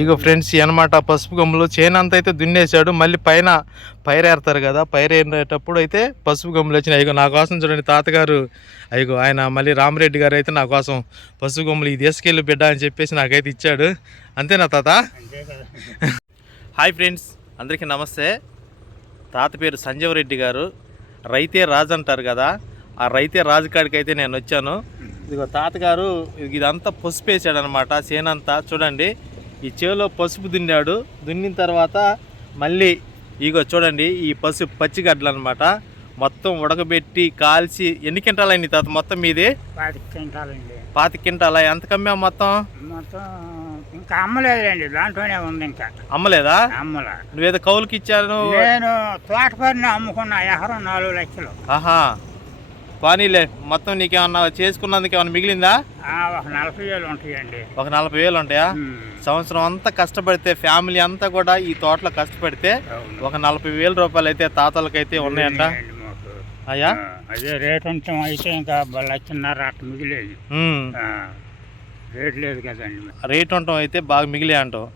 ఇగో friends అనమాట పసుపు గమ్ములు చేను అంతా అయితే దున్నేసాడు. మళ్ళీ పైన పైరేరుతారు కదా, పైరేరేటప్పుడు అయితే పసుపు గమ్ములు వచ్చినాయి. ఇగో నా కోసం చూడండి తాతగారు, అయ్యో ఆయన మళ్ళీ రామరెడ్డి గారు అయితే నా కోసం పసుపు గమ్ములు ఈ తీసుకెళ్ళి బిడ్డ అని చెప్పేసి నాకైతే ఇచ్చాడు. అంతేనా తాత? హాయ్ ఫ్రెండ్స్, అందరికీ నమస్తే. తాత పేరు సంజీవరెడ్డి గారు, రైతే రాజు అంటారు కదా, ఆ రైతే రాజు కాడికి అయితే నేను వచ్చాను. ఇదిగో తాతగారు ఇదంతా పసుపు వేసాడు అనమాట. చేనంతా చూడండి, ఈ చేలో పసుపు దున్నాడు. దున్నిన తర్వాత మళ్ళీ ఇగో చూడండి ఈ పసుపు పచ్చిగడ్డలు అనమాట మొత్తం ఉడకబెట్టి కాల్చి. ఎన్ని కింటాలండి తాత మొత్తం మీది? 25 క్వింటాలండి. 25 కింటాలా? ఎంత కమ్మా మొత్తం? ఇంకా అమ్మలేదండి, దాంట్లోనే ఉంది. ఇంకా అమ్మలేదా? అమ్మలా. నువ్వేదో కౌలుకి ఇచ్చాను? నేను తోటపరిని అమ్ముకున్నా, ఎకరం 4 లక్షలు. ఆహా, పానీలే. మొత్తం నీకేమన్నా చేసుకున్నందుకు ఏమన్నా మిగిలిందా? ఒక 40,000 ఉంటాయండి. ఒక 40,000 ఉంటాయా? సంవత్సరం అంతా కష్టపడితే, ఫ్యామిలీ అంతా కూడా ఈ తోటలో కష్టపడితే ఒక 40,000 రూపాయలు అయితే తాతలకైతే ఉన్నాయంట. అయ్యా అదే రేట్ ఉంటాం అయితే ఇంకా 1,50,000 అట్లా మిగిలేదు. రేట్ లేదు కదండి. రేట్ ఉండటం అయితే బాగా మిగిలే అంటావు.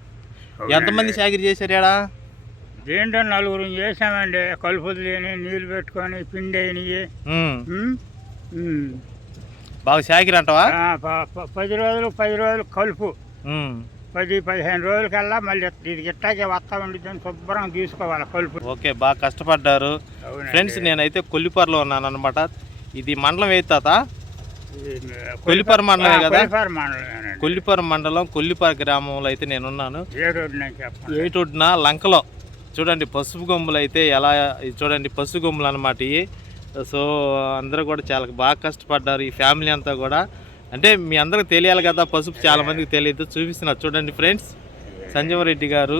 ఎంతమంది చాకరీ చేశారు ఏడా? దేంట్లో 4 చేసామండి. కలుపులు లేని, నీళ్ళు పెట్టుకొని, పిండి అయినవి. బాగా చాకరీ అంటావా? 10 రోజులు కలుపు, 10-15 రోజులకల్లా మళ్ళీ ఇది గిట్టాకే వస్తా ఉండిద్దని శుభ్రంగా తీసుకోవాలి కలుపు. ఓకే, బాగా కష్టపడ్డారు ఫ్రెండ్స్. నేనైతే కొల్లిపరలో ఉన్నాను అనమాట. ఇది మండలం ఏ తాత? కొల్లిపర మండలమే కదా? కొల్లిపర మండలం, కొల్లిపర గ్రామంలో అయితే నేనున్నాను. ఏటొడ్డున లంకలో చూడండి పసుపు గొమ్ములు అయితే ఎలా చూడండి, పసుపు గొమ్ములు అనమాట ఇవి. సో అందరూ కూడా చాలా బాగా కష్టపడ్డారు ఈ ఫ్యామిలీ అంతా కూడా. అంటే మీ అందరికి తెలియాలి కదా, పసుపు చాలా మందికి తెలియదు. చూపిస్తున్నారు చూడండి ఫ్రెండ్స్, సంజీవరెడ్డి గారు.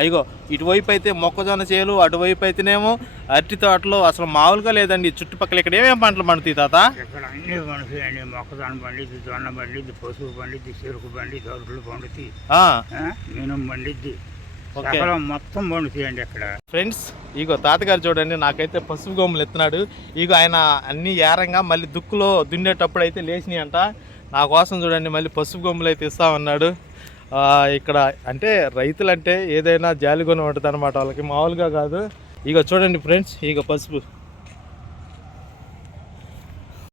అయ్యో ఇటువైపు అయితే మొక్కజొన్న చేలు, అటువైపు అయితేనేమో అరటి తోటలు. అసలు మామూలుగా లేదండి చుట్టుపక్కల. ఇక్కడ ఏమేమి పంటలు పండుతాయి తాత? ఇక్కడ అన్ని పండుతాయండి. మొక్కజొన్న పండిద్ది, జొన్న పండిద్ది, పసుపు పండిద్ది, చెరుకు పండి, దొరకలు పండుతాయి, మినుము పండిద్ది, మొత్తం పండుతాయండి ఇక్కడ. ఫ్రెండ్స్ ఇగో తాతగారు చూడండి, నాకైతే పసుపు గొమ్ములు ఎత్తున్నాడు. ఇగో ఆయన అన్ని ఏరంగా మళ్ళీ దుక్కులో దున్నేటప్పుడు అయితే లేచినాయి అంట. నా కోసం చూడండి మళ్ళీ పసుపు గొమ్ములు అయితే ఇస్తామన్నాడు. ఇక్కడ అంటే రైతులంటే ఏదైనా జాలిగొని ఉంటుంది అనమాట వాళ్ళకి, మామూలుగా కాదు. ఇగో చూడండి ఫ్రెండ్స్, ఇగో పసుపు